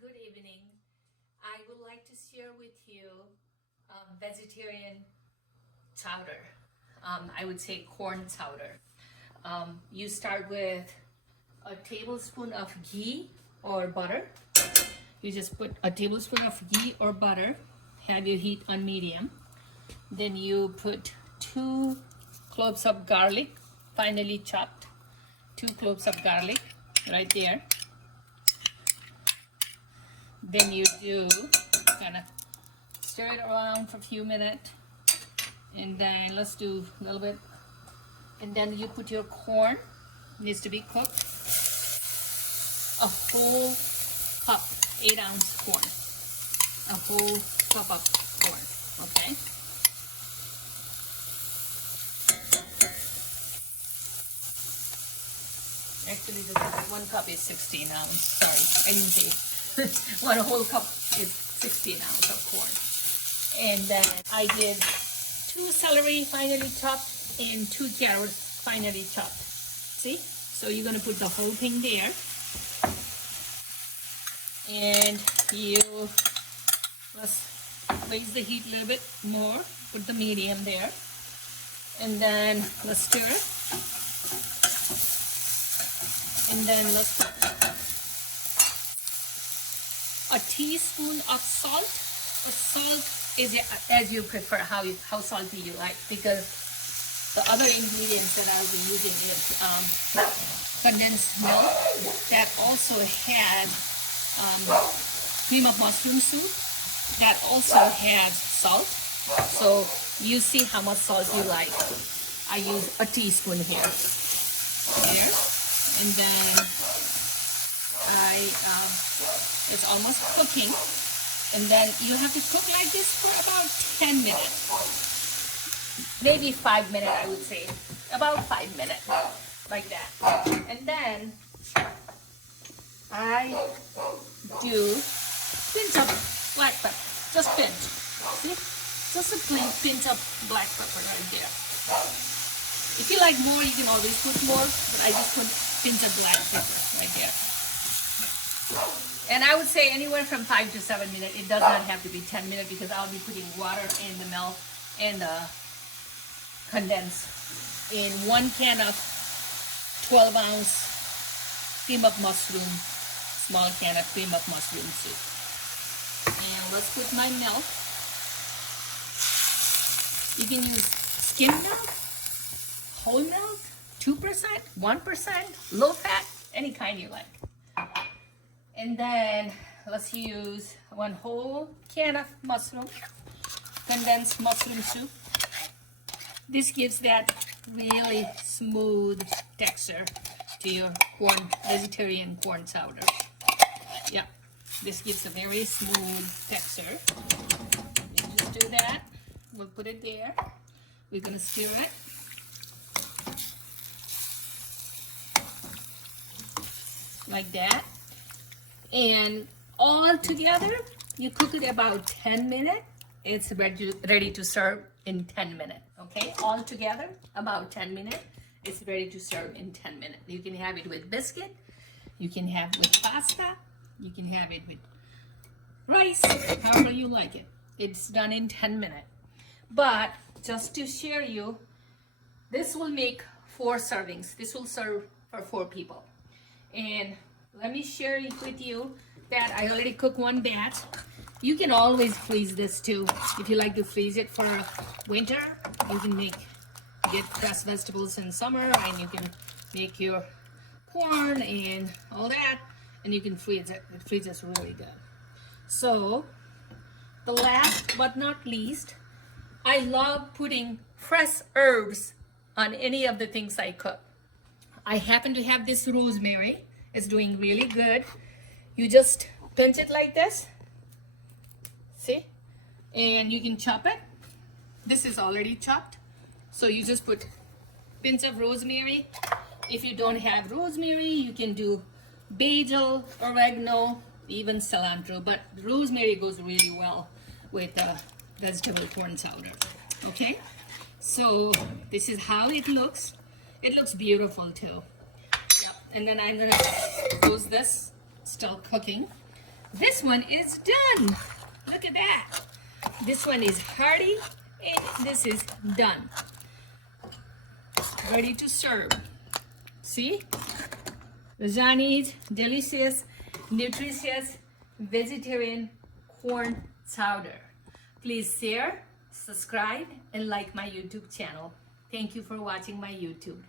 Good evening. I would like to share with you vegetarian chowder. I would say corn chowder. You start with a tablespoon of ghee or butter. You just put a tablespoon of ghee or butter, have your heat on medium. Then you put 2 cloves of garlic, finely chopped, 2 cloves of garlic right there. Then you do kind of stir it around for a few minutes, and then let's do a little bit, and then you put your corn, needs to be cooked, a whole cup, 8-ounce corn, a whole cup of corn, okay? Actually, this 1 cup is 16 ounce, sorry, I didn't say 1 whole cup is 16 ounce of corn. And then I did 2 celery finely chopped and 2 carrots finely chopped. See? So you're gonna put the whole thing there. And you let's raise the heat a little bit more. Put the medium there. And then let's stir it. And then let's put a teaspoon of salt. Salt is as you prefer, how salty you like, because the other ingredients that I'll be using is condensed milk that also had cream of mushroom soup that also has salt. So you see how much salt you like. I use a teaspoon here. And then it's almost cooking, and then you have to cook like this for about 10 minutes, maybe 5 minutes, I would say, about 5 minutes, like that. And then I do pinch of black pepper, just pinch, see, just a plain pinch of black pepper right there. If you like more, you can always put more, but I just put pinch of black pepper right there. And I would say anywhere from 5 to 7 minutes. It does not have to be 10 minutes because I'll be putting water in the milk and the condensed in 1 can of 12-ounce cream of mushroom, small can of cream of mushroom soup. And let's put my milk. You can use skim milk, whole milk, 2%, 1%, low fat, any kind you like. And then let's use 1 whole can of mushroom, condensed mushroom soup. This gives that really smooth texture to your vegetarian corn chowder. Yeah, this gives a very smooth texture. You just do that. We'll put it there. We're gonna stir it. Like that. And all together, you cook it about 10 minutes. It's ready to serve in 10 minutes, okay? All together, about 10 minutes. It's ready to serve in 10 minutes. You can have it with biscuit. You can have it with pasta. You can have it with rice, however you like it. It's done in 10 minutes. But just to share you, this will make 4 servings. This will serve for 4 people. And let me share it with you that I already cooked 1 batch. You can always freeze this too. If you like to freeze it for winter, you can get fresh vegetables in summer, and you can make your corn and all that, and you can freeze it. It freezes really good. So, the last but not least, I love putting fresh herbs on any of the things I cook. I happen to have this rosemary. It's doing really good. You just pinch it like this, see, and you can chop it. This is already chopped, so you just put pinch of rosemary. If you don't have rosemary, you can do basil, oregano, even cilantro, but rosemary goes really well with vegetable corn chowder. Okay, so this is how it looks. It looks beautiful too. And then I'm gonna close this, still cooking. This one is done. Look at that. This one is hearty and this is done. Ready to serve. See? Rajani's delicious, nutritious, vegetarian corn chowder. Please share, subscribe, and like my YouTube channel. Thank you for watching my YouTube.